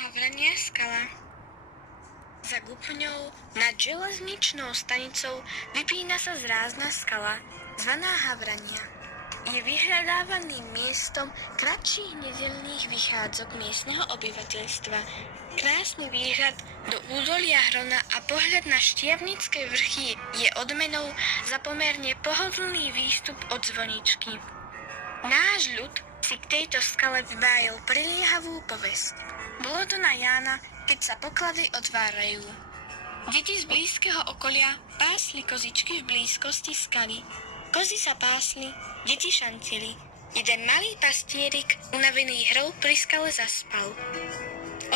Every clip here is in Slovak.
Havrania skala. Za Gupňou nad železničnou stanicou vypína sa zrázna skala, zvaná Havrania. Je vyhľadávaným miestom kratších nedeľných vychádzok miestneho obyvateľstva. Krásny výhľad do údolia Hrona a pohľad na Štiavnické vrchy je odmenou za pomerne pohodlný výstup od zvoničky. Náš ľud si k tejto skale vybájil priliehavú povesť. Bolo to na Jána, keď sa poklady otvárajú. Deti z blízkeho okolia pásli kozičky v blízkosti skaly. Kozy sa pásli, deti šantili. Jeden malý pastierik, unavený hrou pri skale, zaspal.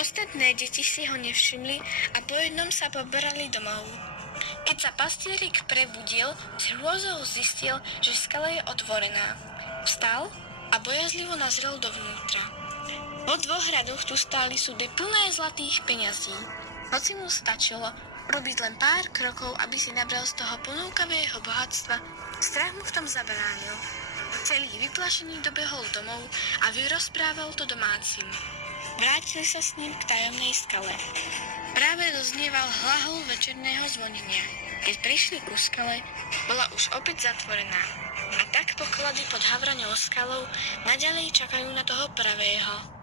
Ostatné deti si ho nevšimli a po jednom sa pobrali domov. Keď sa pastierik prebudil, s hrôzou zistil, že skala je otvorená. Vstal a bojazlivo nazrel dovnútra. Po 2 radoch tu stáli súdy plné zlatých peňazí. Hoci mu stačilo robiť len pár krokov, aby si nabral z toho ponúkavého bohatstva, strach mu v tom zabránil. Celý vyplašený dobehol domov a vyrozprával to domácim. Vrátili sa s ním k tajomnej skale. Práve doznieval hlahol večerného zvonenia. Keď prišli ku skale, bola už opäť zatvorená. A tak poklady pod Havraňou skalou naďalej čakajú na toho pravého.